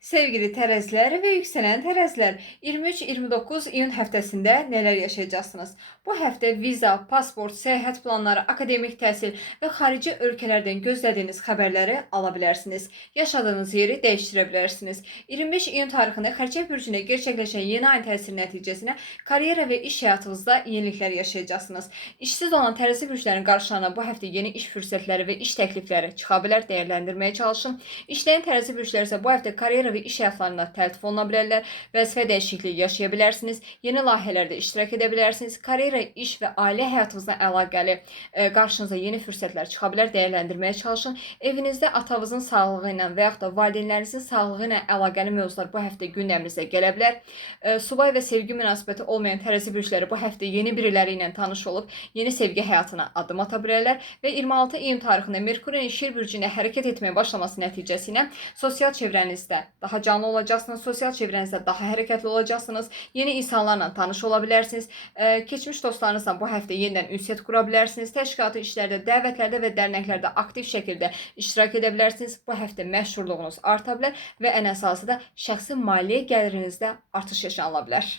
Sevgili tərəzilər və yüksələn tərəzilər, 23-29 iyun həftəsində nələr yaşayacaqsınız? Bu həftə viza, pasport, səyahət planları, akademik təhsil və xarici ölkələrdən gözlədiyiniz xəbərləri ala bilərsiniz. Yaşadığınız yeri dəyişdirə bilərsiniz. 25 iyun tarixində Xərçəng bürcündə gerçəkləşən yeni ayın təsiri nəticəsində karyera və iş həyatınızda yeniliklər yaşayacaqsınız. İşsiz olan tərəzi bürclərin qarşılarına bu həftə yeni iş fürsətləri və iş təklifləri çıxa bilər, dəyərləndirməyə çalışın. İşləyən tərəzi bürcləri isə bu həftə karyera və iş həyatlarında təltif oluna bilərlər, vəzifə dəyişikliyi yaşaya bilərsiniz, yeni layihələrdə iştirak edə bilərsiniz, karyera, iş və ailə həyatınızla əlaqəli qarşınıza yeni fürsətlər çıxa bilər, dəyərləndirməyə çalışın. Evinizdə atavızın sağlığı ilə və yaxud da valideynlərinizin sağlığı ilə əlaqəli mövzular bu həftə gündəminizə gələ bilər. Subay və sevgi münasibəti olmayan tərəzi bürcləri bu həftə yeni biriləri ilə tanış olub, yeni sevgi həyatına addım ata bilərlər və 26 iyun tarixində Merkurun Şir bürcündə hərəkət etməyə başlaması nəticəsində sosial çevrənizdə daha canlı olacaqsınız, sosial çevrənizdə daha hərəkətli olacaqsınız, yeni insanlarla tanış ola bilərsiniz, keçmiş dostlarınızla bu həftə yenidən ünsiyyət qura bilərsiniz, təşkilatı işlərdə, dəvətlərdə və dərnəklərdə aktiv şəkildə iştirak edə bilərsiniz. Bu həftə məşhurluğunuz arta bilər və ən əsası da şəxsi maliyyə gəlirinizdə artış yaşanıla bilər.